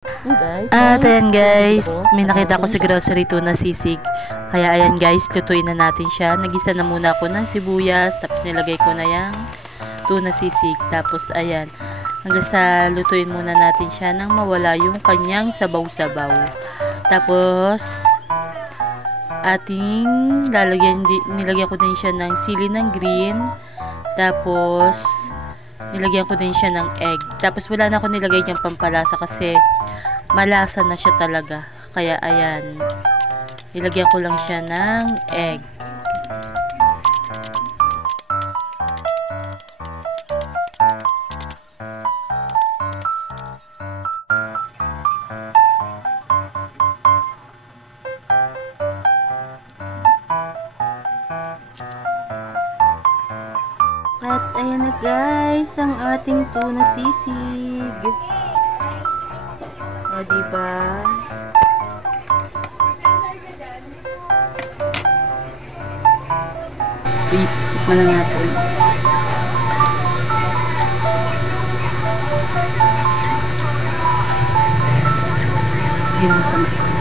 At ayan guys, may nakita ko sa grocery tuna sisig. Kaya ayan guys, lutuin na natin siya. Nagisa na muna ako ng sibuyas, tapos nilagay ko na yung tuna sisig. Tapos ayan, hanggang sa lutuin muna natin siya nang mawala yung kanyang sabaw-sabaw. Tapos ating nilagyan ko din siya ng sili ng green. Tapos nilagyan ko din siya ng egg. Tapos wala na ako nilagay niyang pampalasa kasi malasa na siya talaga. Kaya ayan, nilagyan ko lang siya ng egg. At ayan na guys, ang ating tuna sisig. O diba? Tikman na natin. Hindi mo masama.